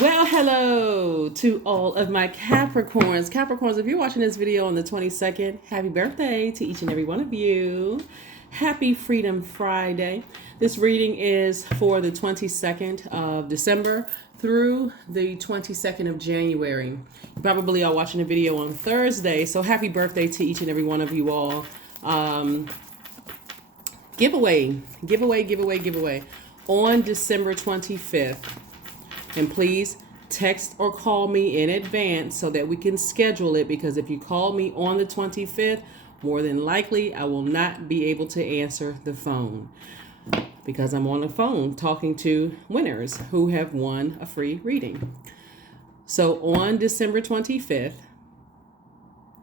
Well, hello to all of my Capricorns. Capricorns, if you're watching this video on the 22nd, happy birthday to each and every one of you. Happy Freedom Friday. This reading is for the 22nd of December through the 22nd of January. You probably are watching the video on Thursday, so happy birthday to each and every one of you all. Giveaway on December 25th. And please text or call me in advance so that we can schedule it, because if you call me on the 25th, more than likely I will not be able to answer the phone because I'm on the phone talking to winners who have won a free reading. So on December 25th,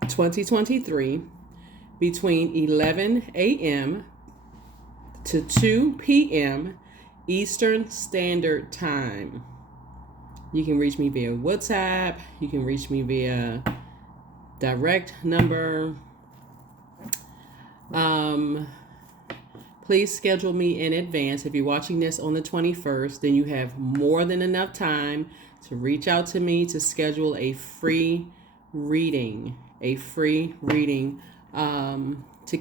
2023, between 11 a.m. to 2 p.m. Eastern Standard Time. You can reach me via WhatsApp. You can reach me via direct number. Please schedule me in advance. If you're watching this on the 21st, then you have more than enough time to reach out to me to schedule a free reading. To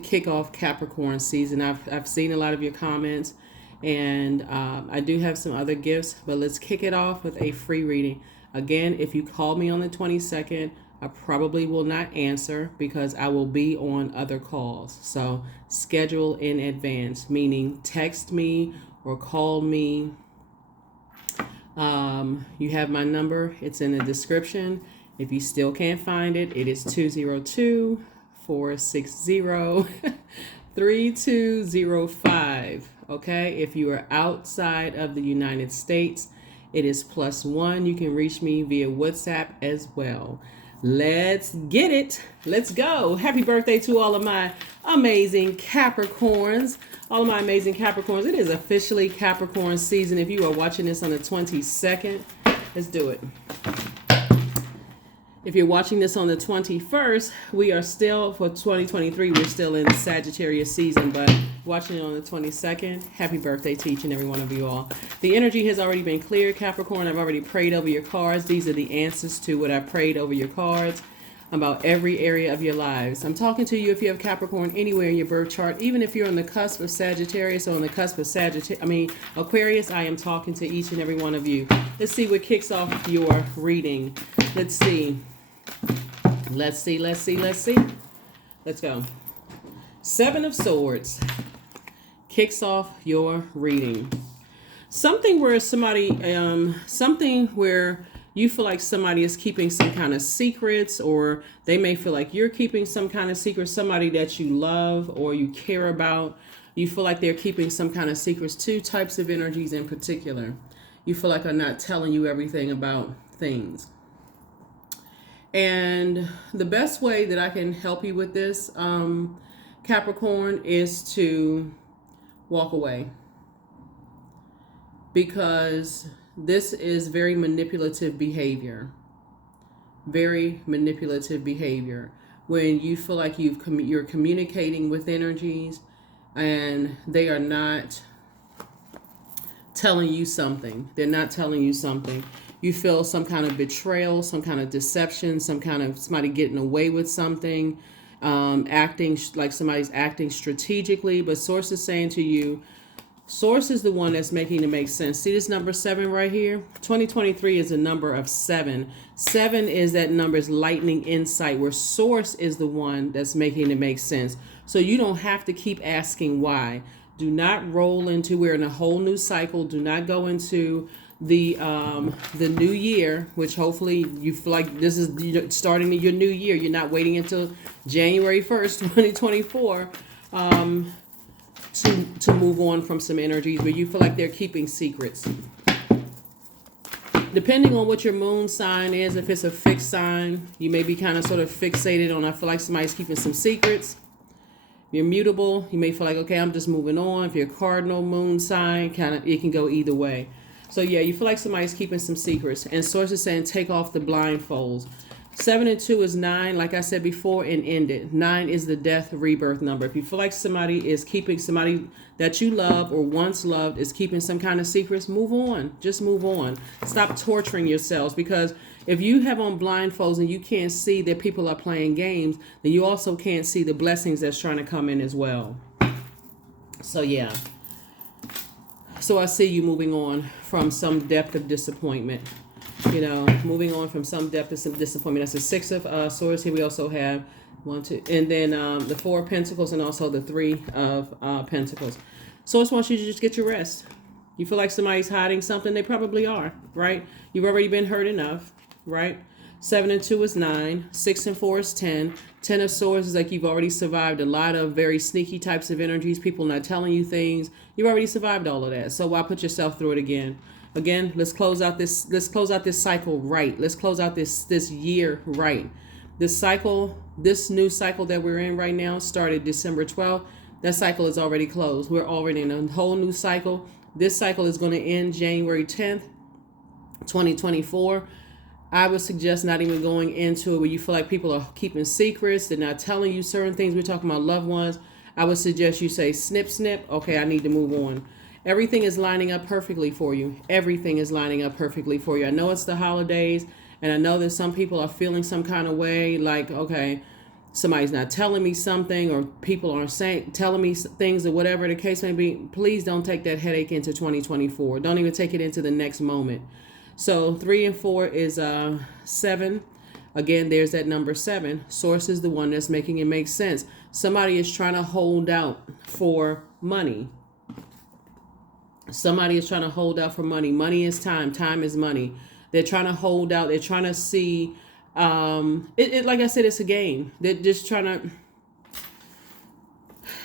kick off Capricorn season. I've seen a lot of your comments. And I do have some other gifts, but let's kick it off with a free reading. Again, if you call me on the 22nd, I probably will not answer because I will be on other calls. So schedule in advance, meaning text me or call me. You have my number. It's in the description. If you still can't find it, it is 202-460-3205. Okay, if you are outside of the United States, it is +1. You can reach me via WhatsApp as well. Let's get it. Let's go. Happy birthday to all of my amazing Capricorns. All of my amazing Capricorns. It is officially Capricorn season. If you are watching this on the 22nd, let's do it. If you're watching this on the 21st, we are still, for 2023, we're still in Sagittarius season, but watching it on the 22nd, happy birthday to each and every one of you all. The energy has already been cleared, Capricorn. I've already prayed over your cards. These are the answers to what I prayed over your cards about every area of your lives. I'm talking to you if you have Capricorn anywhere in your birth chart, even if you're on the cusp of Sagittarius or on the cusp of Aquarius, I am talking to each and every one of you. Let's see what kicks off your reading. Let's see. Let's go. 7 of Swords kicks off your reading. Something where you feel like somebody is keeping some kind of secrets, or they may feel like you're keeping some kind of secret. Somebody that you love or you care about, you feel like they're keeping some kind of secrets. 2 types of energies in particular. You feel like are not telling you everything about things. And the best way that I can help you with this, Capricorn, is to walk away. Because this is very manipulative behavior. Very manipulative behavior. When you feel like you're communicating with energies and they are not telling you something. They're not telling you something. You feel some kind of betrayal, some kind of deception, some kind of somebody getting away with something, acting like somebody's acting strategically. But Source is saying to you, Source is the one that's making it make sense. See this number 7 right here? 2023 is a number of 7. 7 is that number's lightning insight, where Source is the one that's making it make sense. So you don't have to keep asking why. Do not roll into, we're in a whole new cycle. Do not go into the new year, which hopefully you feel like this is starting your new year. You're not waiting until January 1st, 2024 to move on from some energies where you feel like they're keeping secrets. Depending on what your moon sign is, if it's a fixed sign, you may be kind of sort of fixated on, I feel like somebody's keeping some secrets. You're mutable, you may feel like, okay, I'm just moving on. If you're a cardinal moon sign, it can go either way. So yeah, you feel like somebody's keeping some secrets. And Source is saying, take off the blindfolds. 7 and 2 is 9, like I said before, and ended. 9 is the death rebirth number. If you feel like somebody is keeping, somebody that you love or once loved is keeping some kind of secrets, move on. Just move on. Stop torturing yourselves, because if you have on blindfolds and you can't see that people are playing games, then you also can't see the blessings that's trying to come in as well. So yeah. So I see you moving on from some depth of disappointment. You know, moving on from some depth of some disappointment. That's the 6 of swords. Here we also have 1, 2, and then the 4 of pentacles, and also the 3 of pentacles. So I just want you to just get your rest. You feel like somebody's hiding something, they probably are, right? You've already been hurt enough, right? 7 and 2 is 9. 6 and 4 is 10. 10 of swords is like you've already survived a lot of very sneaky types of energies, people not telling you things. You've already survived all of that. So why put yourself through it again? Again, let's close out this cycle right. Let's close out this year right. This cycle, this new cycle that we're in right now started December 12th. That cycle is already closed. We're already in a whole new cycle. This cycle is going to end January 10th, 2024. I would suggest not even going into it where you feel like people are keeping secrets. They're not telling you certain things. We're talking about loved ones. I would suggest you say, snip, snip. Okay, I need to move on. Everything is lining up perfectly for you. Everything is lining up perfectly for you. I know it's the holidays, and I know that some people are feeling some kind of way, like, okay, somebody's not telling me something, or people aren't telling me things, or whatever the case may be. Please don't take that headache into 2024. Don't even take it into the next moment. So 3 and 4 is 7. Again, there's that number 7. Source is the one that's making it make sense. Somebody is trying to hold out for money. Somebody is trying to hold out for money. Money is time. Time is money. They're trying to hold out. They're trying to see. Like I said, it's a game. They're just trying to.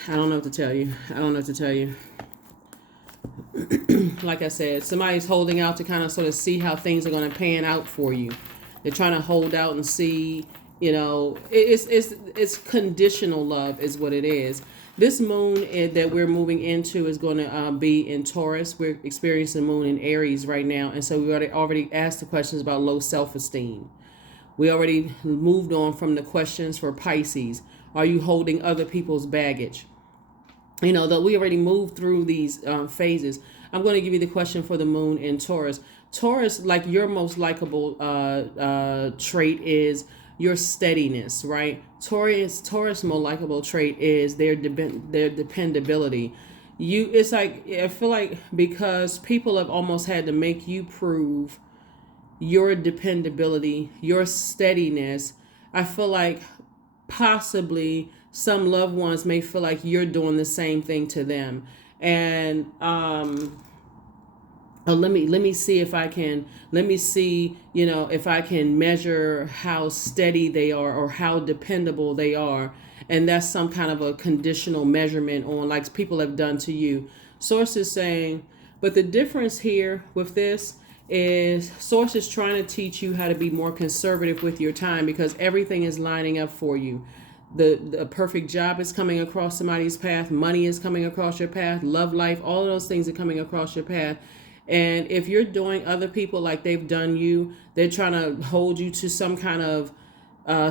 I don't know what to tell you. Like I said, somebody's holding out to kind of sort of see how things are going to pan out for you. They're trying to hold out and see. You know, it's conditional love is what it is. This moon that we're moving into is going to be in Taurus. We're experiencing the moon in Aries right now. And so we already asked the questions about low self-esteem. We already moved on from the questions for Pisces. Are you holding other people's baggage? You know, that we already moved through these phases. I'm going to give you the question for the moon in Taurus. Taurus, like your most likable trait is your steadiness, right? Taurus most likable trait is their dependability. It's like, I feel like because people have almost had to make you prove your dependability, your steadiness, I feel like possibly some loved ones may feel like you're doing the same thing to them. And let me see if I can, you know, if I can measure how steady they are or how dependable they are. And that's some kind of a conditional measurement on like people have done to you. Source is saying, but the difference here with this is Source is trying to teach you how to be more conservative with your time, because everything is lining up for you. The perfect job is coming across somebody's path. Money is coming across your path. Love life, all of those things are coming across your path. And if you're doing other people like they've done you, they're trying to hold you to some kind of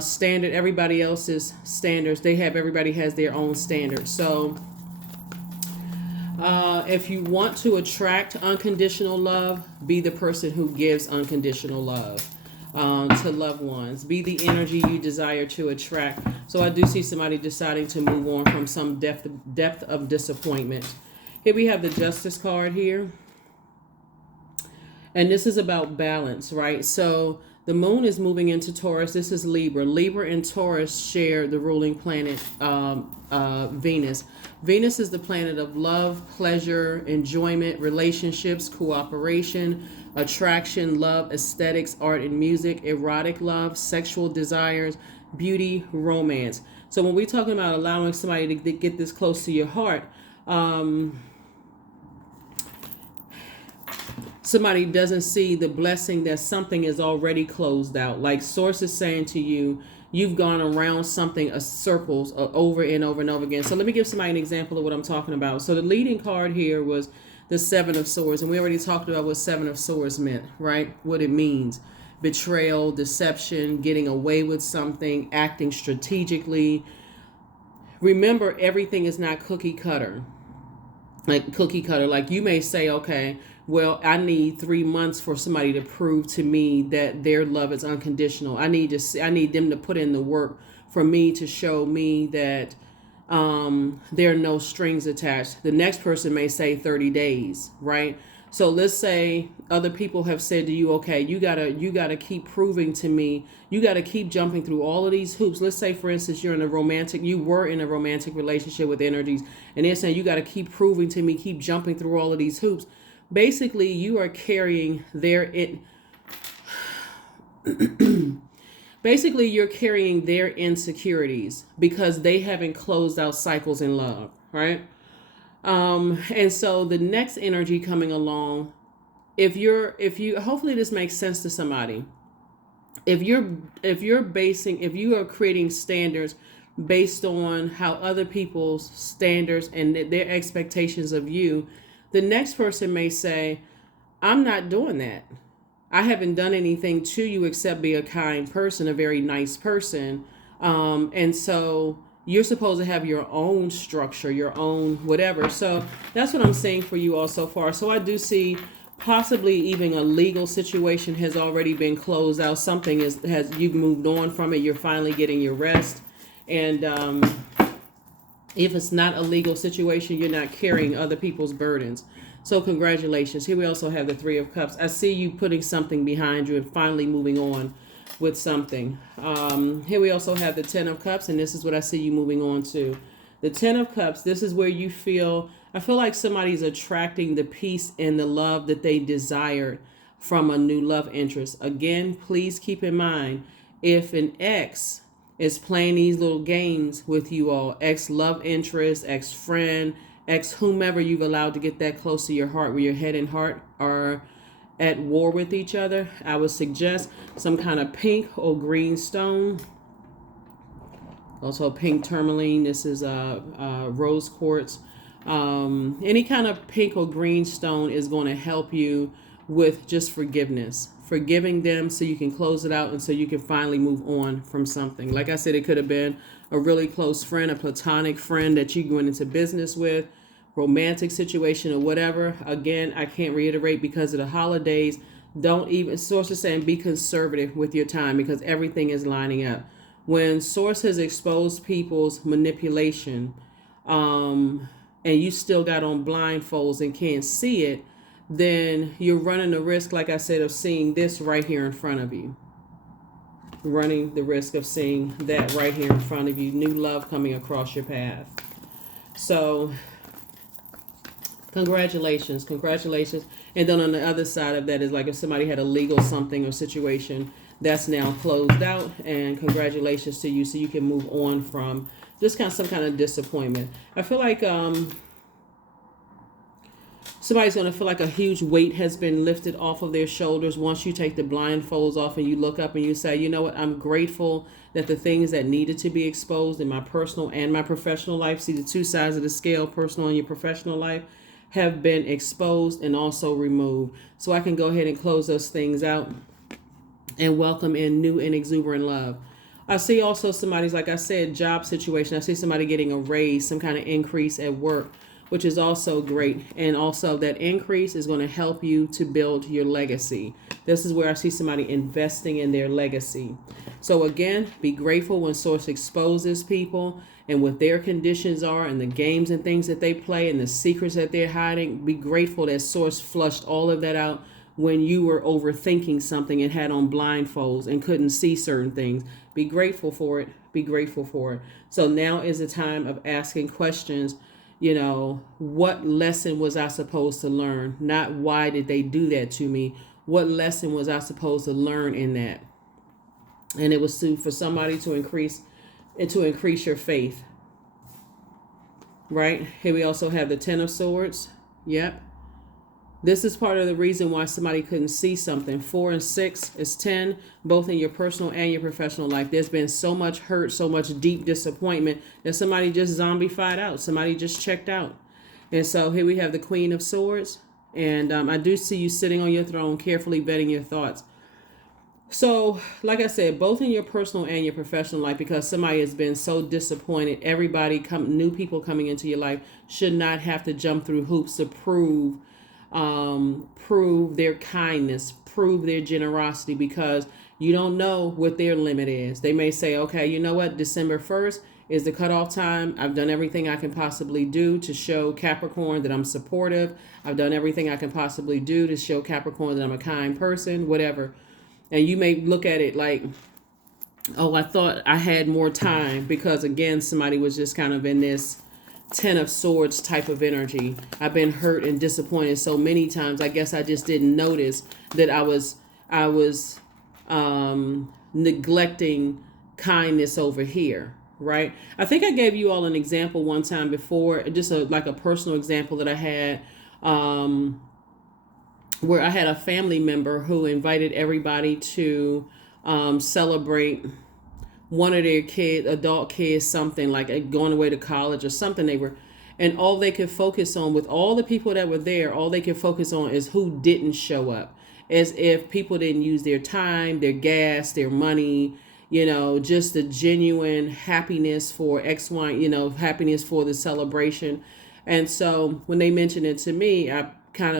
standard, everybody else's standards. Everybody has their own standards. So if you want to attract unconditional love, be the person who gives unconditional love to loved ones. Be the energy you desire to attract. So I do see somebody deciding to move on from some depth of disappointment. Here we have the Justice card here. And this is about balance, right? So the moon is moving into Taurus. This is Libra. Libra and Taurus share the ruling planet, Venus. Venus is the planet of love, pleasure, enjoyment, relationships, cooperation, attraction, love, aesthetics, art and music, erotic love, sexual desires, beauty, romance. So when we're talking about allowing somebody to get this close to your heart, somebody doesn't see the blessing that something is already closed out. Like Source is saying to you, you've gone around something, circles over and over and over again. So let me give somebody an example of what I'm talking about. So the leading card here was the 7 of Swords. And we already talked about what 7 of Swords meant, right? What it means. betrayal, deception, getting away with something, acting strategically. Remember, everything is not cookie cutter. Like you may say, okay, well, I need 3 months for somebody to prove to me that their love is unconditional. I need them to put in the work for me to show me that there are no strings attached. The next person may say 30 days, right? So let's say other people have said to you, okay, you gotta keep proving to me, you gotta keep jumping through all of these hoops. Let's say, for instance, you were in a romantic relationship with energies, and they're saying you gotta keep proving to me, keep jumping through all of these hoops. Basically, you are carrying basically you're carrying their insecurities because they haven't closed out cycles in love, right? And so the next energy coming along, if you hopefully this makes sense to somebody. If you are creating standards based on how other people's standards and their expectations of you, the next person may say, I'm not doing that. I haven't done anything to you except be a kind person, a very nice person. And so you're supposed to have your own structure, your own whatever. So that's what I'm saying for you all so far. So I do see possibly even a legal situation has already been closed out. Something you've moved on from it. You're finally getting your rest. And if it's not a legal situation, you're not carrying other people's burdens. So congratulations. Here we also have the Three of Cups. I see you putting something behind you and finally moving on with something. Here we also have the Ten of Cups, and this is what I see you moving on to. The Ten of Cups, this is where I feel like somebody's attracting the peace and the love that they desired from a new love interest. Again, please keep in mind, if an ex is playing these little games with you all, ex love interest, ex friend, ex whomever you've allowed to get that close to your heart, where your head and heart are at war with each other, I would suggest some kind of pink or green stone. Also pink tourmaline. This is rose quartz. Any kind of pink or green stone is going to help you with just forgiving them so you can close it out and so you can finally move on from something. Like I said, it could have been a really close friend, a platonic friend that you went into business with, romantic situation or whatever. Again, I can't reiterate because of the holidays. Source is saying be conservative with your time because everything is lining up. When Source has exposed people's manipulation, and you still got on blindfolds and can't see it, then you're running the risk, like I said, of seeing this right here in front of you. Running the risk of seeing that right here in front of you. New love coming across your path. So congratulations. And then on the other side of that is like if somebody had a legal something or situation that's now closed out, and congratulations to you, so you can move on from just some kind of disappointment. I feel like somebody's going to feel like a huge weight has been lifted off of their shoulders once you take the blindfolds off and you look up and you say, you know what, I'm grateful that the things that needed to be exposed in my personal and my professional life, see the two sides of the scale, personal and your professional life, have been exposed and also removed. So I can go ahead and close those things out and welcome in new and exuberant love. I see also somebody's, like I said, job situation. I see somebody getting a raise, some kind of increase at work, which is also great. And also that increase is going to help you to build your legacy. This is where I see somebody investing in their legacy. So again, be grateful when Source exposes people and what their conditions are and the games and things that they play and the secrets that they're hiding. Be grateful that Source flushed all of that out when you were overthinking something and had on blindfolds and couldn't see certain things. Be grateful for it. Be grateful for it. So now is the time of asking questions. You know, what lesson was I supposed to learn? Not why did they do that to me? What lesson was I supposed to learn in that? And it was for somebody to increase your faith. Right? Here we also have the Ten of Swords. Yep. This is part of the reason why somebody couldn't see something. 4 and 6 is 10, both in your personal and your professional life. There's been so much hurt, so much deep disappointment that somebody just zombified out. Somebody just checked out. And so here we have the Queen of Swords. And I do see you sitting on your throne, carefully vetting your thoughts. So, like I said, both in your personal and your professional life, because somebody has been so disappointed, new people coming into your life should not have to jump through hoops to prove their kindness, prove their generosity, because you don't know what their limit is. They may say, okay, you know what, December 1st is the cutoff time. I've done everything I can possibly do to show Capricorn that I'm supportive. I've done everything I can possibly do to show Capricorn that I'm a kind person, whatever. And you may look at it like, oh, I thought I had more time, because again, somebody was just kind of in this Ten of Swords type of energy. I've been hurt and disappointed so many times. I guess I just didn't notice that I was neglecting kindness over here, right? I think I gave you all an example one time before, just like a personal example that I had, where I had a family member who invited everybody to celebrate one of their adult kids, something like going away to college or something. And all they could focus on, with all the people that were there, all they could focus on is who didn't show up, as if people didn't use their time, their gas, their money, just the genuine happiness for X, Y, happiness for the celebration. And so when they mentioned it to me,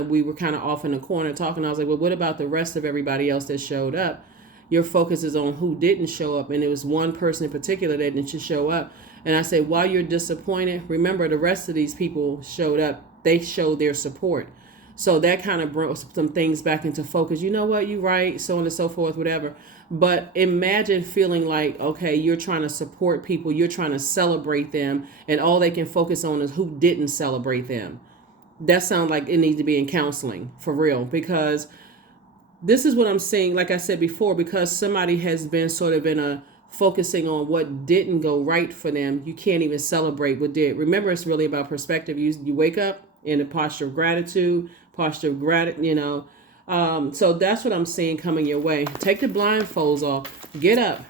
we were kind of off in the corner talking. I was like, well, what about the rest of everybody else that showed up? Your focus is on who didn't show up. And it was one person in particular that didn't show up. And I said, while you're disappointed, remember the rest of these people showed up. They showed their support. So that kind of brought some things back into focus. You know what? You're right. So on and so forth, whatever. But imagine feeling like, okay, you're trying to support people. You're trying to celebrate them. And all they can focus on is who didn't celebrate them. That sounds like it needs to be in counseling for real, because this is what I'm saying. Like I said before, because somebody has been sort of in a focusing on what didn't go right for them, you can't even celebrate what did. Remember, it's really about perspective. You wake up in a posture of gratitude, so that's what I'm seeing coming your way. Take the blindfolds off. Get up.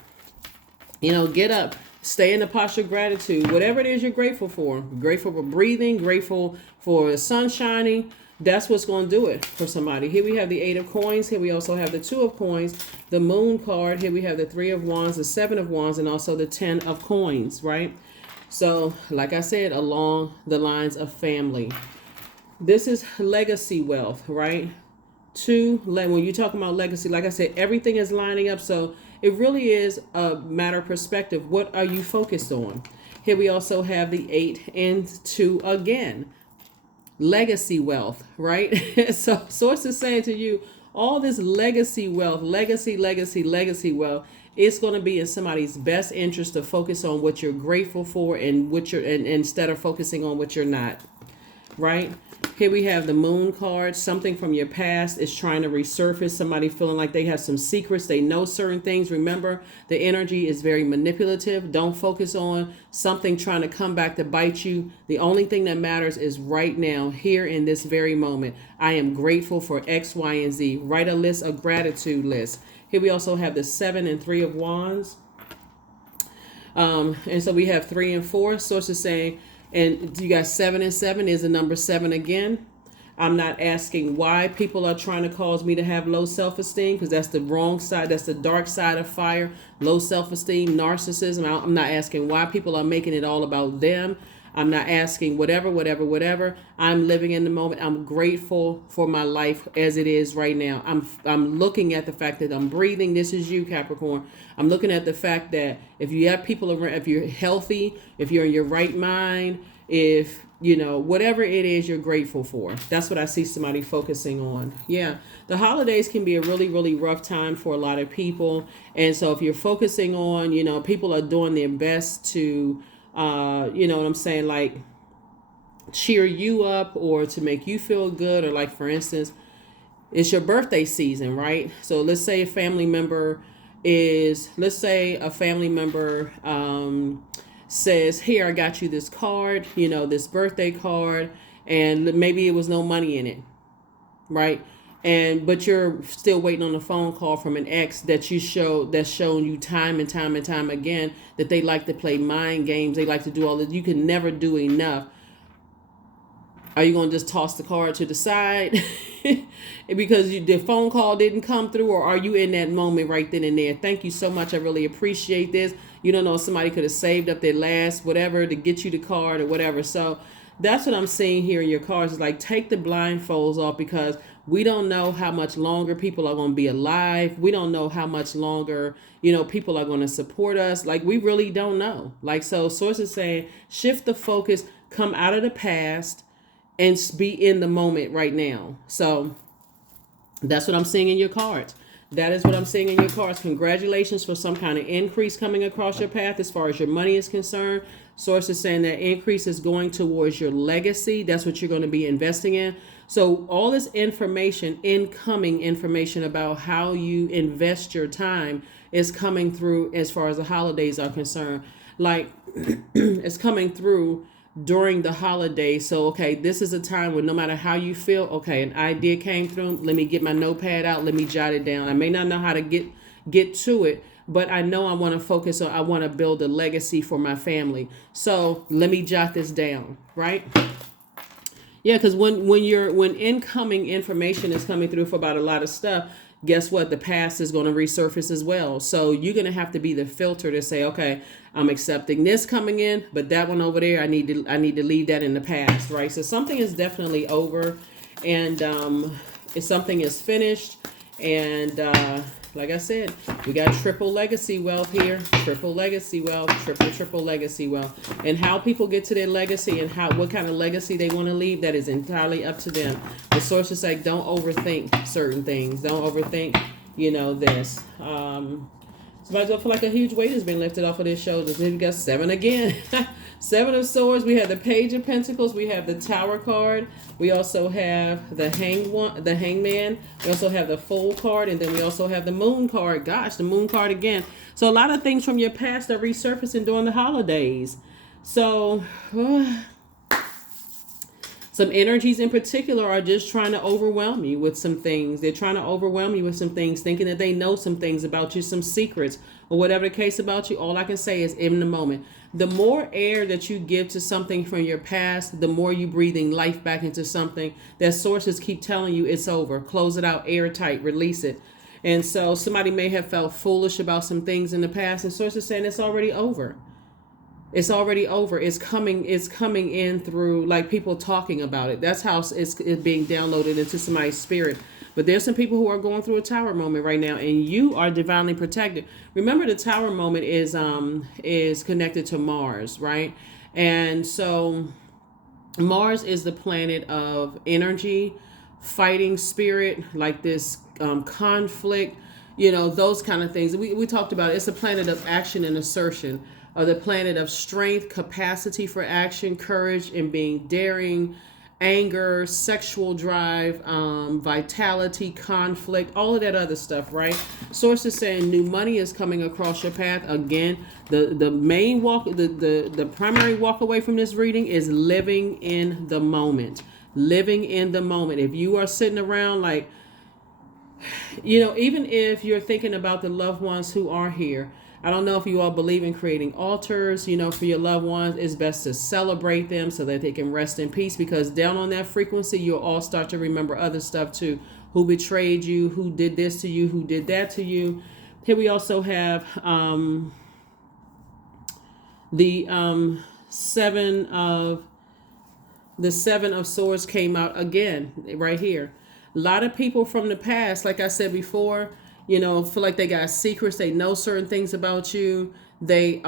Get up. Stay in the posture of gratitude. Whatever it is you're grateful for. Grateful for breathing. Grateful for the sun shining. That's what's going to do it for somebody. Here we have the 8 of Coins. Here we also have the 2 of Coins, the Moon card. Here we have the 3 of Wands, the 7 of Wands, and also the 10 of Coins, right? So, like I said, along the lines of family. This is legacy wealth, right? When you're talking about legacy, like I said, everything is lining up. So it really is a matter of perspective. What are you focused on? Here we also have the 8 and 2 again. Legacy wealth, right? So source is saying to you, all this legacy wealth, legacy wealth, it's going to be in somebody's best interest to focus on what you're grateful for and instead of focusing on what you're not, right? Here we have the Moon card. Something from your past is trying to resurface. Somebody feeling like they have some secrets. They know certain things. Remember, the energy is very manipulative. Don't focus on something trying to come back to bite you. The only thing that matters is right now, here in this very moment. I am grateful for X, Y, and Z. Write a gratitude list. Here we also have the 7 and 3 of Wands. And so we have 3 and 4. Sources saying, and you got 7 and 7 is the number 7 again. I'm not asking why people are trying to cause me to have low self-esteem, because that's the wrong side. That's the dark side of fire. Low self-esteem, narcissism. I'm not asking why people are making it all about them. I'm not asking whatever. I'm living in the moment. I'm grateful for my life as it is right now. I'm looking at the fact that I'm breathing. This is you, Capricorn. I'm looking at the fact that if you have people around, if you're healthy, if you're in your right mind, if whatever it is you're grateful for, that's what I see somebody focusing on. Yeah, the holidays can be a really, really rough time for a lot of people. And so if you're focusing on, people are doing their best to what I'm saying, like cheer you up or to make you feel good, or like, for instance, it's your birthday season, right? So let's say a family member says, here, I got you this card, this birthday card, and maybe it was no money in it, right? But you're still waiting on a phone call from an ex that's shown you time and time again that they like to play mind games. They like to do all this. You can never do enough. Are you going to just toss the card to the side because the phone call didn't come through, or are you in that moment right then and there? Thank you so much. I really appreciate this. You don't know if somebody could have saved up their last whatever to get you the card or whatever. So that's what I'm seeing here in your cards. Is like, take the blindfolds off, because we don't know how much longer people are going to be alive. We don't know how much longer, people are going to support us. Like, we really don't know. Like, so Source is saying, shift the focus, come out of the past, and be in the moment right now. So that's what I'm seeing in your cards. That is what I'm seeing in your cards. Congratulations for some kind of increase coming across your path as far as your money is concerned. Source is saying that increase is going towards your legacy. That's what you're going to be investing in. So all this information, incoming information about how you invest your time, is coming through as far as the holidays are concerned. Like, it's coming through during the holidays. So, okay, this is a time where no matter how you feel, okay, an idea came through. Let me get my notepad out. Let me jot it down. I may not know how to get to it, but I know I want to focus on, I want to build a legacy for my family. So let me jot this down, right? Yeah, because when incoming information is coming through for about a lot of stuff, guess what? The past is going to resurface as well. So you're going to have to be the filter to say, okay, I'm accepting this coming in, but that one over there, I need to leave that in the past, right? So something is definitely over, and if something is finished, and like I said, we got triple legacy wealth here, triple legacy wealth, triple legacy wealth. And how people get to their legacy and what kind of legacy they want to leave, that is entirely up to them. The source is like, don't overthink certain things. Don't overthink, this. Somebody's gonna feel like a huge weight has been lifted off of their shoulders. Then we got 7 again. 7 of Swords. We have the Page of Pentacles. We have the Tower card. We also have the Hangman. We also have the Fool card, and then we also have the Moon card. Gosh, the Moon card again. So a lot of things from your past are resurfacing during the holidays. So some energies in particular are just trying to overwhelm you with some things. They're trying to overwhelm you with some things, thinking that they know some things about you, some secrets, or whatever the case about you. All I can say is, in the moment. The more air that you give to something from your past, the more you breathing life back into something that sources keep telling you it's over. Close it out, airtight, release it. And so somebody may have felt foolish about some things in the past, and sources saying it's already over. It's already over. It's coming in through, like, people talking about it. That's how it's being downloaded into somebody's spirit. But there's some people who are going through a tower moment right now, and you are divinely protected. Remember, the tower moment is connected to Mars, right? And so Mars is the planet of energy, fighting spirit, like this conflict, those kind of things. We talked about it. It's a planet of action and assertion, or the planet of strength, capacity for action, courage, and being daring, anger, sexual drive, vitality, conflict, all of that other stuff, right? Source is saying new money is coming across your path. Again, the main walk, the primary walk away from this reading is living in the moment. Living in the moment. If you are sitting around like, even if you're thinking about the loved ones who are here, I don't know if you all believe in creating altars, for your loved ones. It's best to celebrate them so that they can rest in peace, because down on that frequency, you'll all start to remember other stuff too. Who betrayed you, who did this to you, who did that to you. Here we also have the seven of Swords came out again right here. A lot of people from the past, like I said before, feel like they got secrets. They know certain things about you. They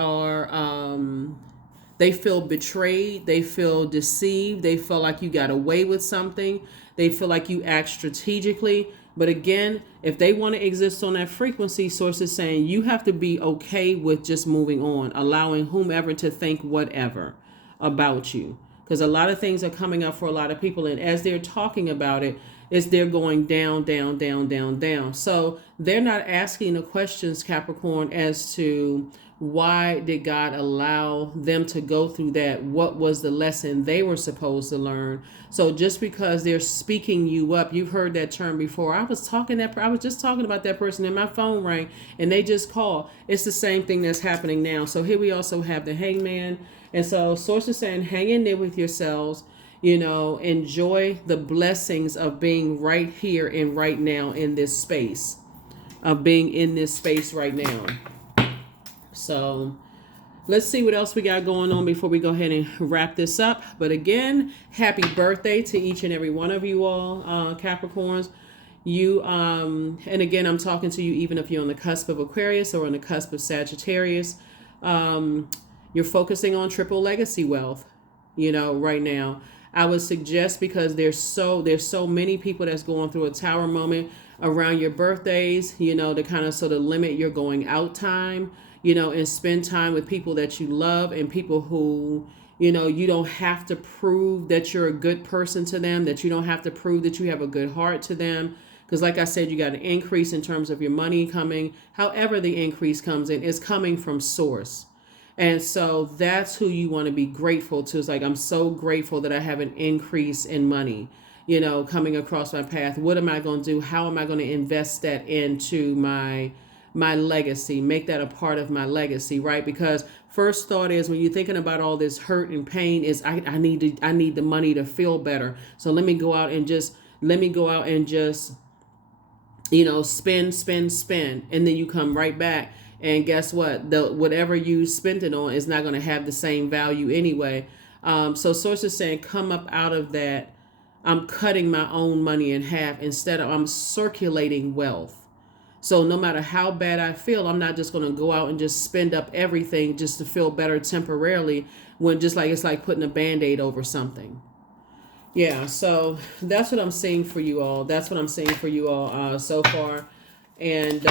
feel betrayed. They feel deceived. They feel like you got away with something. They feel like you act strategically. But again, if they want to exist on that frequency, source is saying you have to be okay with just moving on, allowing whomever to think whatever about you. Because a lot of things are coming up for a lot of people. And as they're talking about it, they're going down, down, down, down, down. So they're not asking the questions, Capricorn, as to why did God allow them to go through that? What was the lesson they were supposed to learn? So just because they're speaking you up, you've heard that term before. I was just talking about that person, and my phone rang and they just called. It's the same thing that's happening now. So here we also have the Hangman. And so source is saying, hang in there with yourselves. enjoy the blessings of being right here and right now in this space, of being in this space right now. So let's see what else we got going on before we go ahead and wrap this up. But again, happy birthday to each and every one of you all, Capricorns. And again, I'm talking to you even if you're on the cusp of Aquarius or on the cusp of Sagittarius. You're focusing on triple legacy wealth, right now. I would suggest, because there's so many people that's going through a tower moment around your birthdays, to kind of sort of limit your going out time, and spend time with people that you love and people who, you don't have to prove that you're a good person to them, that you don't have to prove that you have a good heart to them. Because like I said, you got an increase in terms of your money coming. However the increase comes in, is coming from source. And so that's who you want to be grateful to. It's like, I'm so grateful that I have an increase in money, coming across my path. What am I going to do? How am I going to invest that into my legacy, make that a part of my legacy, right? Because first thought is, when you're thinking about all this hurt and pain, is I need the money to feel better. So let me go out and just spend, and then you come right back, and guess what? Whatever you spent it on is not going to have the same value anyway. So source is saying, come up out of that. I'm cutting my own money in half. Instead of, I'm circulating wealth. So no matter how bad I feel, I'm not just going to go out and just spend up everything just to feel better temporarily, when just like it's like putting a Band-Aid over something. Yeah, so that's what I'm seeing for you all. So far. And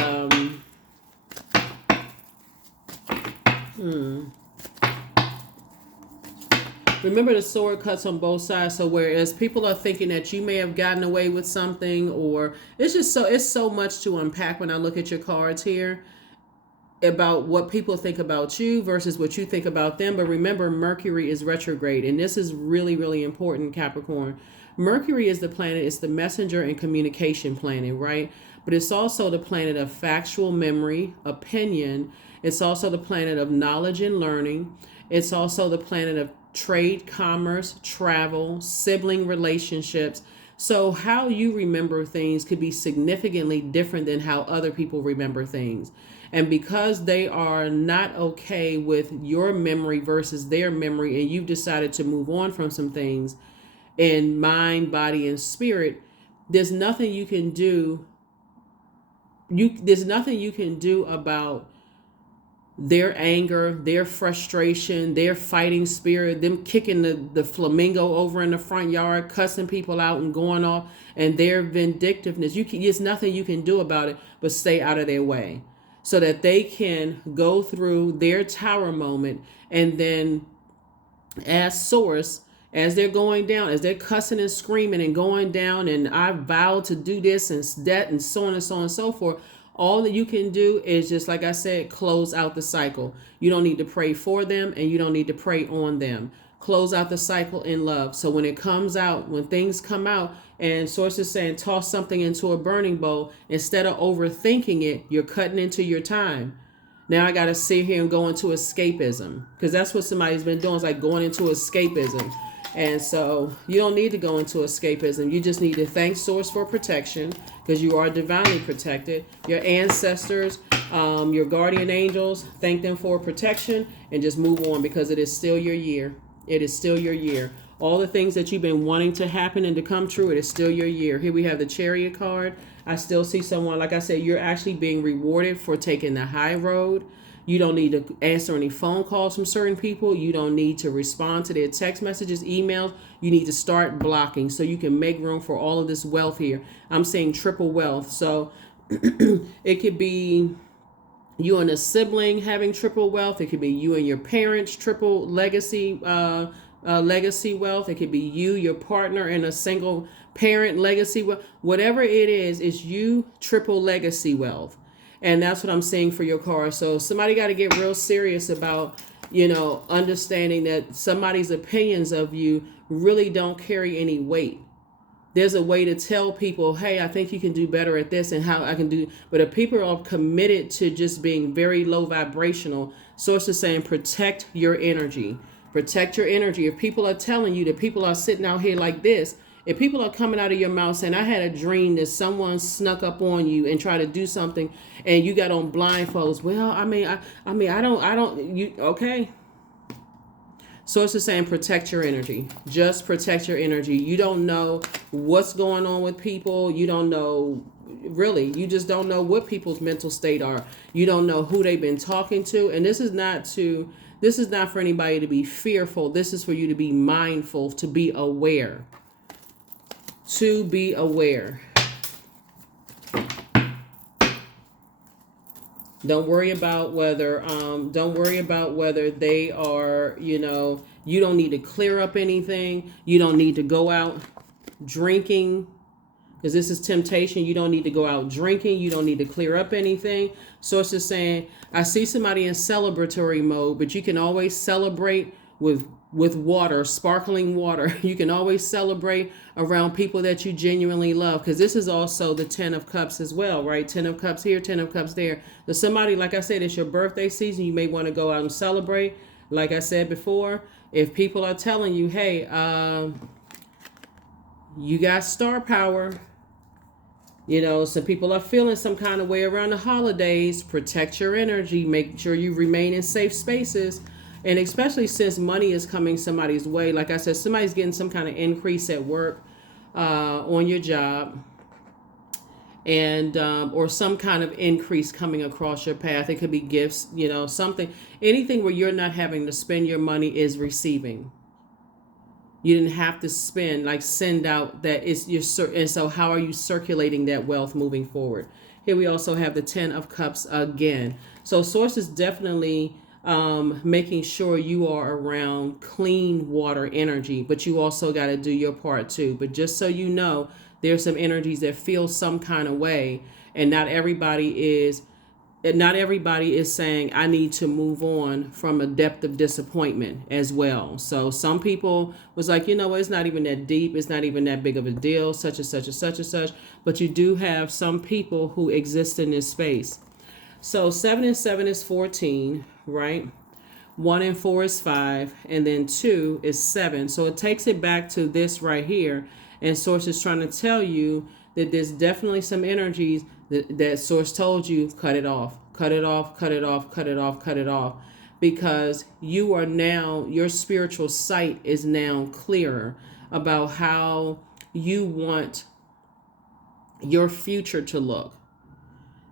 remember, the sword cuts on both sides. So whereas people are thinking that you may have gotten away with something, or it's so much to unpack when I look at your cards here about what people think about you versus what you think about them. But remember, Mercury is retrograde, and this is really, really important, Capricorn. Mercury is the planet, it's the messenger and communication planet, right? But it's also the planet of factual memory, opinion. It's also the planet of knowledge and learning. It's also the planet of trade, commerce, travel, sibling relationships. So how you remember things could be significantly different than how other people remember things. And because they are not okay with your memory versus their memory, and you've decided to move on from some things in mind, body, and spirit, there's nothing you can do. There's nothing you can do about their anger, their frustration, their fighting spirit, them kicking the flamingo over in the front yard, cussing people out and going off, and their vindictiveness. There's nothing you can do about it but stay out of their way, so that they can go through their tower moment, and then as source, as they're going down, as they're cussing and screaming and going down, and I vowed to do this and that and so on and so on and so forth. All that you can do is just, like I said, close out the cycle. You don't need to pray for them, and you don't need to pray on them. Close out the cycle in love. So when it comes out, when things come out, and source is saying toss something into a burning bowl, instead of overthinking it, you're cutting into your time. Now I got to sit here and go into escapism, because that's what somebody's been doing. It's like going into escapism. And so you don't need to go into escapism. You just need to thank source for protection, because you are divinely protected. Your ancestors, your guardian angels, thank them for protection, and just move on, because it is still your year. It is still your year. All the things that you've been wanting to happen and to come true, it is still your year. Here we have the Chariot card. I still see someone, like I said, you're actually being rewarded for taking the high road. You don't need to answer any phone calls from certain people. You don't need to respond to their text messages, emails. You need to start blocking so you can make room for all of this wealth here. I'm saying triple wealth. So it could be you and a sibling having triple wealth. It could be you and your parents, triple legacy legacy wealth. It could be you, your partner, and a single parent legacy wealth. Whatever it is you triple legacy wealth. And that's what I'm saying for your card. So somebody got to get real serious about, understanding that somebody's opinions of you really don't carry any weight. There's a way to tell people, hey, I think you can do better at this, and how I can do. But if people are committed to just being very low vibrational, source is saying protect your energy. Protect your energy. If people are telling you that people are sitting out here like this, if people are coming out of your mouth saying, I had a dream that someone snuck up on you and tried to do something and you got on blindfolds. Well, okay. Source is saying protect your energy. Just protect your energy. You don't know what's going on with people. You don't know, really, you just don't know what people's mental state are. You don't know who they've been talking to. And this is not for anybody to be fearful. This is for you to be mindful, to be aware. To be aware. Don't worry about whether they are, you don't need to clear up anything. You don't need to go out drinking, because this is temptation. You don't need to go out drinking. You don't need to clear up anything. Source is saying, I see somebody in celebratory mode, but you can always celebrate with water, sparkling water. You can always celebrate around people that you genuinely love, because this is also the 10 of Cups as well, right? 10 of Cups here, 10 of Cups there. So somebody, like I said, it's your birthday season. You may want to go out and celebrate. Like I said before, if people are telling you, hey, you got star power, some people are feeling some kind of way around the holidays, protect your energy. Make sure you remain in safe spaces. And especially since money is coming somebody's way, like I said, somebody's getting some kind of increase at work, on your job, and or some kind of increase coming across your path. It could be gifts, something, anything where you're not having to spend your money is receiving. You didn't have to send out that it's your, and so how are you circulating that wealth moving forward? Here we also have the 10 of Cups again. So source is definitely making sure you are around clean water energy, but you also got to do your part too. But just so you know, there's some energies that feel some kind of way, and not everybody is saying I need to move on from a depth of disappointment as well. So some people was like, it's not even that deep, it's not even that big of a deal, such and such and such and such. But you do have some people who exist in this space. So 7 and 7 is 14, right? 1 and 4 is 5, and then 2 is 7. So it takes it back to this right here. And Source is trying to tell you that there's definitely some energies that Source told you, cut it off, cut it off, cut it off, cut it off, cut it off. Because you are now, your spiritual sight is now clearer about how you want your future to look.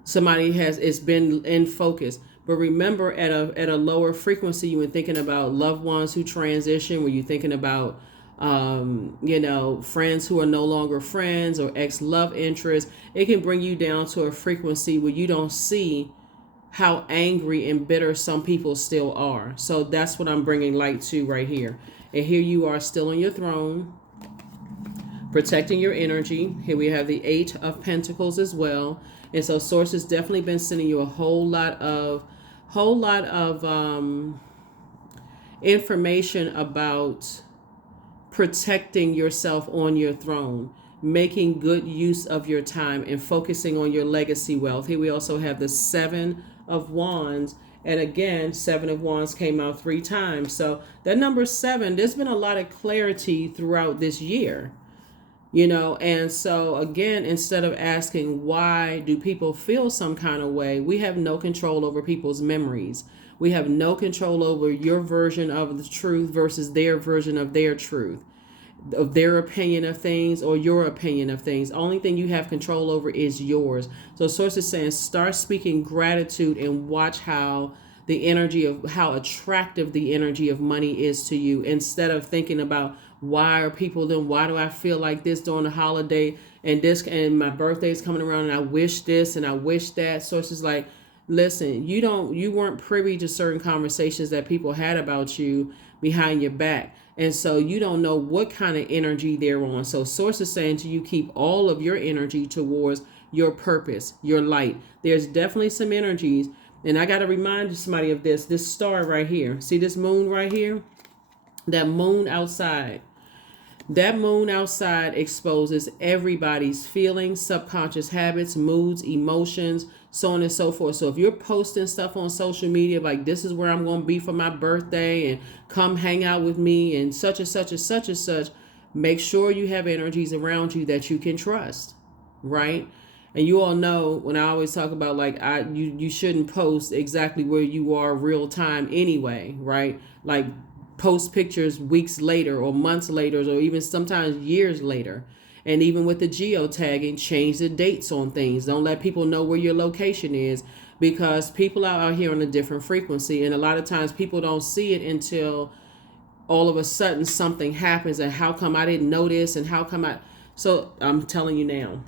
It's been in focus. But remember, at a lower frequency, you were thinking about loved ones who transition, where you're thinking about, friends who are no longer friends, or ex-love interests. It can bring you down to a frequency where you don't see how angry and bitter some people still are. So that's what I'm bringing light to right here. And here you are still on your throne, protecting your energy. Here we have the 8 of Pentacles as well. And so Source has definitely been sending you a whole lot of information about protecting yourself on your throne, making good use of your time, and focusing on your legacy wealth. Here we also have the 7 of Wands. And again, 7 of Wands came out 3 times. So that number 7, there's been a lot of clarity throughout this year. And so again, instead of asking why do people feel some kind of way, we have no control over people's memories. We have no control over your version of the truth versus their version of their truth, of their opinion of things or your opinion of things. Only thing you have control over is yours. So Source is saying, start speaking gratitude and watch how how attractive the energy of money is to you, instead of thinking about why do I feel like this during the holiday, and my birthday is coming around and I wish this and I wish that. Source is like, listen, you weren't privy to certain conversations that people had about you behind your back. And so you don't know what kind of energy they're on. So Source is saying to you, keep all of your energy towards your purpose, your light. There's definitely some energies. And I got to remind somebody of this star right here. See this moon right here? That moon outside. That moon outside exposes everybody's feelings, subconscious habits, moods, emotions, so on and so forth. So if you're posting stuff on social media like this is where I'm going to be for my birthday and come hang out with me and such and such and such and such, make sure you have energies around you that you can trust, right? And you all know when I always talk about like you shouldn't post exactly where you are real time anyway, right? Like post pictures weeks later or months later or even sometimes years later. And even with the geotagging, change the dates on things. Don't let people know where your location is, because people are out here on a different frequency. And a lot of times people don't see it until all of a sudden something happens. And how come I didn't know this? And how come I... So I'm telling you now,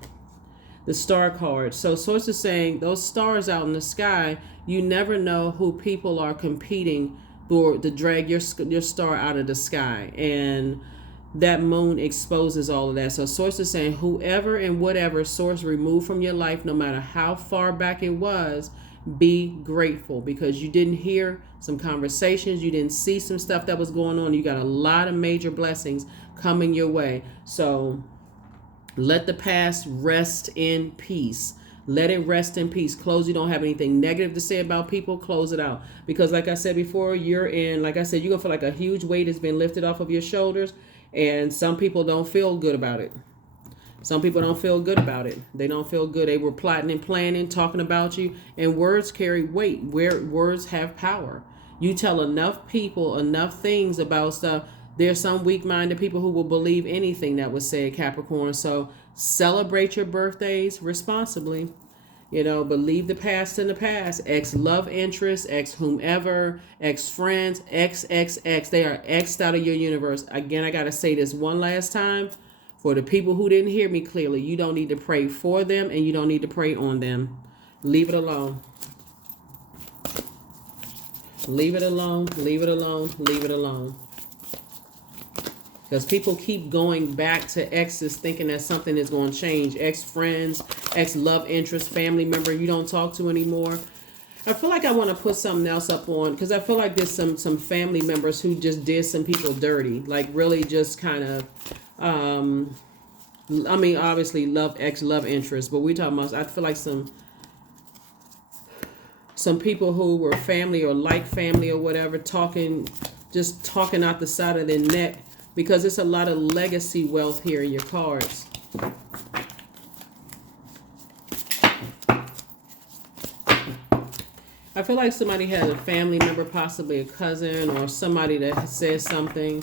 the star card. So source is saying those stars out in the sky, you never know who people are competing for to drag your star out of the sky. And that moon exposes all of that. So source is saying whoever and whatever source removed from your life, no matter how far back it was, be grateful, because you didn't hear some conversations, you didn't see some stuff that was going on. You got a lot of major blessings coming your way. So let the past rest in peace. Let it rest in peace. Close. You don't have anything negative to say about people. Close it out. Because like I said before, you're going to feel like a huge weight has been lifted off of your shoulders. And some people don't feel good about it. Some people don't feel good about it. They don't feel good. They were plotting and planning, talking about you. And words carry weight. Words have power. You tell enough people enough things about stuff. There's some weak-minded people who will believe anything that was said, Capricorn. So celebrate your birthdays responsibly. But leave the past in the past. Ex love interest, ex whomever, ex friends, ex. They are X'd out of your universe. Again, I got to say this one last time. For the people who didn't hear me clearly, you don't need to pray for them and you don't need to pray on them. Leave it alone. Leave it alone. Leave it alone. Leave it alone. Because people keep going back to exes thinking that something is going to change. Ex-friends, ex-love interest, family member you don't talk to anymore. I feel like I want to put something else up on, because I feel like there's some family members who just did some people dirty. Like really just kind of, obviously love interest, but we talking about, I feel like some people who were family or like family or whatever, talking out the side of their neck. Because it's a lot of legacy wealth here in your cards. I feel like somebody had a family member, possibly a cousin or somebody that said something,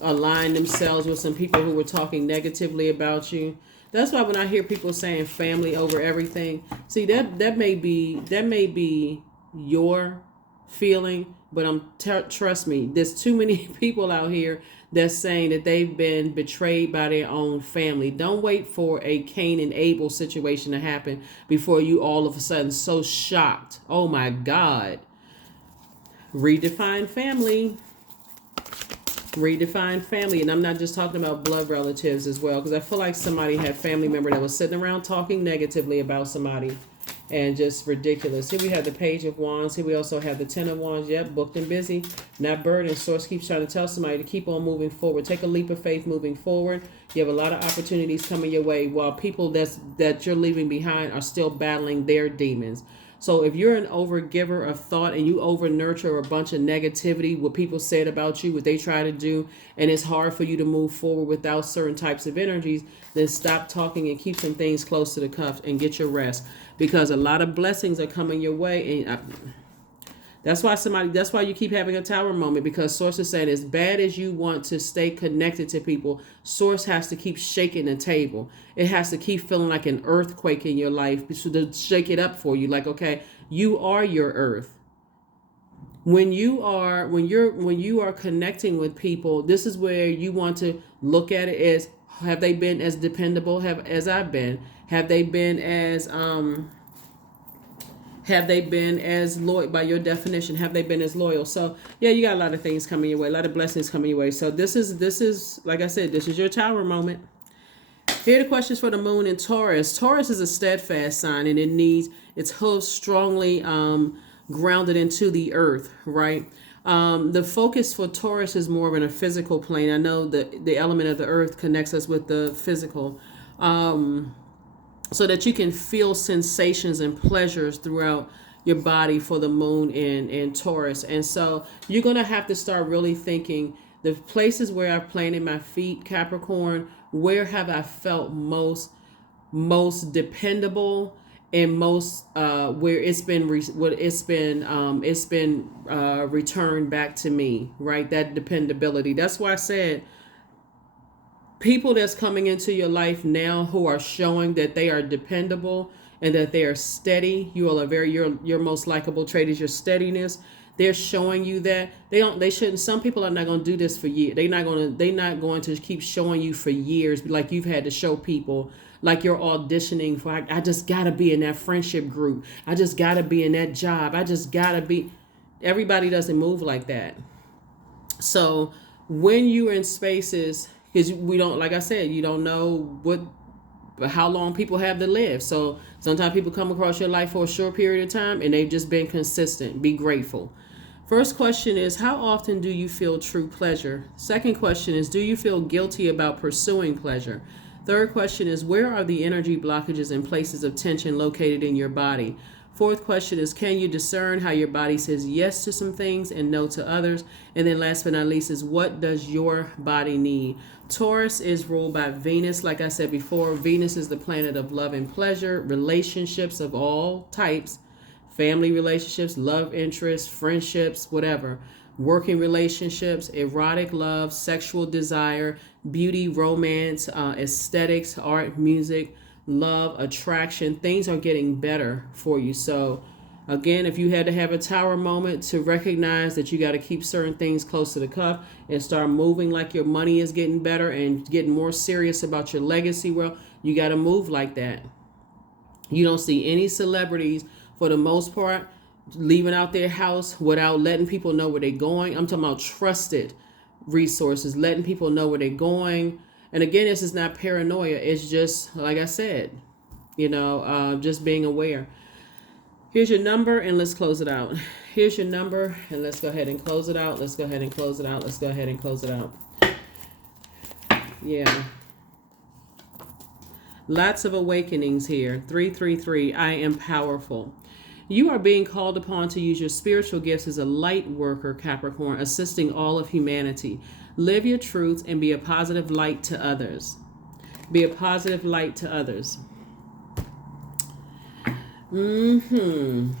aligned themselves with some people who were talking negatively about you. That's why when I hear people saying family over everything, see that may be your feeling, but trust me, there's too many people out here that's saying that they've been betrayed by their own family. Don't wait for a Cain and Abel situation to happen before you all of a sudden so shocked. Oh my God. Redefine family. Redefine family. And I'm not just talking about blood relatives as well, because I feel like somebody had family member that was sitting around talking negatively about somebody. And just ridiculous. Here we have the Page of Wands. Here we also have the Ten of Wands. Yep, booked and busy. Not burdened. Source keeps trying to tell somebody to keep on moving forward. Take a leap of faith moving forward. You have a lot of opportunities coming your way, while people that you're leaving behind are still battling their demons. So if you're an overgiver of thought and you over nurture a bunch of negativity, what people said about you, what they try to do, and it's hard for you to move forward without certain types of energies, then stop talking and keep some things close to the cuff and get your rest, because a lot of blessings are coming your way. And that's why you keep having a tower moment, because Source is saying as bad as you want to stay connected to people, Source has to keep shaking the table. It has to keep feeling like an earthquake in your life to shake it up for you. Like, okay, you are your earth. When you are connecting with people, this is where you want to look at it as, have they been as dependable as I've been? Have they been as loyal? By your definition, have they been as loyal? So yeah, you got a lot of things coming your way, a lot of blessings coming your way. So this is like I said, this is your tower moment. Here are the questions for the moon in Taurus. Taurus is a steadfast sign, and it needs its hooves strongly grounded into the earth, right? The focus for Taurus is more of in a physical plane. I know that the element of the earth connects us with the physical, so that you can feel sensations and pleasures throughout your body for the moon in Taurus. And so you're going to have to start really thinking the places where I've planted my feet, Capricorn, where have I felt most dependable, and most where it's been returned back to me, right? That dependability. That's why I said people that's coming into your life now who are showing that they are dependable and that they are steady. You all are your most likable trait is your steadiness. They're showing you that they shouldn't. Some people are not going to do this for years. They're not going to keep showing you for years, like you've had to show people, like you're auditioning for. I just got to be in that friendship group. I just got to be in that job. I just got to be. Everybody doesn't move like that. So when you're in spaces, because we don't, like I said, you don't know how long people have to live. So sometimes people come across your life for a short period of time and they've just been consistent. Be grateful. First question is, how often do you feel true pleasure? Second question is, do you feel guilty about pursuing pleasure? Third question is, where are the energy blockages and places of tension located in your body? Fourth question is, can you discern how your body says yes to some things and no to others? And then last but not least is, what does your body need? Taurus is ruled by Venus. Like I said before, Venus is the planet of love and pleasure, relationships of all types, family relationships, love interests, friendships, whatever, working relationships, erotic love, sexual desire, beauty, romance, aesthetics, art, music, love, attraction. Things are getting better for you. So again, if you had to have a tower moment to recognize that you got to keep certain things close to the cuff and start moving like your money is getting better and getting more serious about your legacy, well, you got to move like that. You don't see any celebrities, for the most part, leaving out their house without letting people know where they're going. I'm talking about trusted resources, letting people know where they're going. And again, this is not paranoia. It's just, like I said, just being aware. Here's your number, and let's close it out. Here's your number, and let's go ahead and close it out. Let's go ahead and close it out. Let's go ahead and close it out. Yeah. Lots of awakenings here. 333, I am powerful. You are being called upon to use your spiritual gifts as a light worker, Capricorn, assisting all of humanity. Live your truth and be a positive light to others. Be a positive light to others.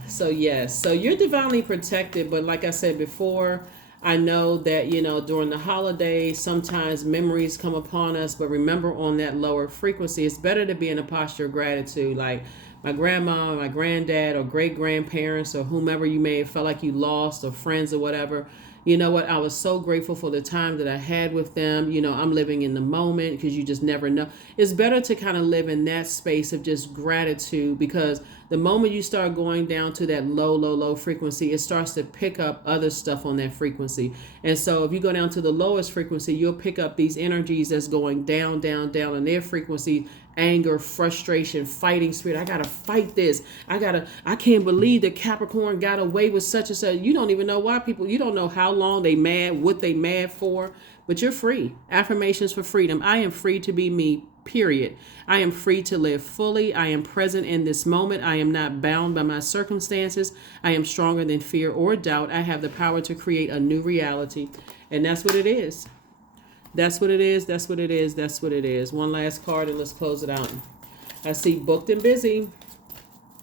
So yes, so you're divinely protected, but like I said before, I know that, during the holidays, sometimes memories come upon us, but remember, on that lower frequency, it's better to be in a posture of gratitude. Like my grandma, my granddad, or great grandparents, or whomever you may have felt like you lost, or friends or whatever. You know what? I was so grateful for the time that I had with them. I'm living in the moment, because you just never know. It's better to kind of live in that space of just gratitude, because the moment you start going down to that low frequency, it starts to pick up other stuff on that frequency. And so if you go down to the lowest frequency, you'll pick up these energies that's going down on their frequency. Anger, frustration, fighting spirit. I gotta fight this. I can't believe that Capricorn got away with such and such. You don't even know why you don't know how long they mad, what they mad for, but you're free. Affirmations for freedom. I am free to be me, period. I am free to live fully. I am present in this moment. I am not bound by my circumstances. I am stronger than fear or doubt. I have the power to create a new reality. And that's what it is. That's what it is. That's what it is. That's what it is. One last card and let's close it out. I see booked and busy.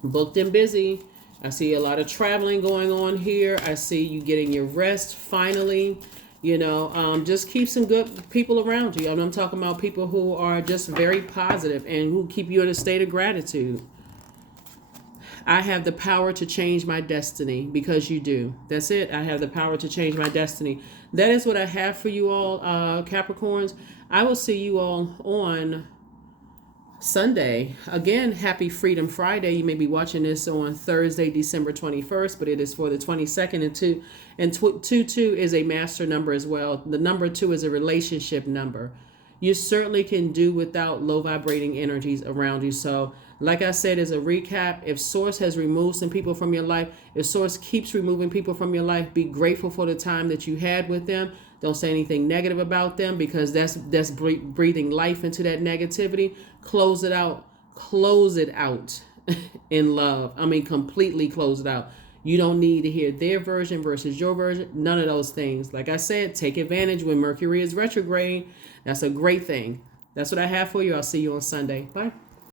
Booked and busy. I see a lot of traveling going on here. I see you getting your rest finally. Just keep some good people around you. I'm talking about people who are just very positive and who keep you in a state of gratitude. I have the power to change my destiny, because you do. That's it. I have the power to change my destiny. That is what I have for you all, Capricorns. I will see you all on Sunday. Again, happy Freedom Friday. You may be watching this on Thursday, December 21st, but it is for the 22nd. And 22 is a master number as well. The number 2 is a relationship number. you certainly can do without low vibrating energies around you. So like I said, as a recap, if Source has removed some people from your life, if Source keeps removing people from your life, be grateful for the time that you had with them. Don't say anything negative about them, because that's breathing life into that negativity. Close it out. Close it out in love. I mean, completely close it out. You don't need to hear their version versus your version. None of those things. Like I said, take advantage when Mercury is retrograde. That's a great thing. That's what I have for you. I'll see you on Sunday. Bye.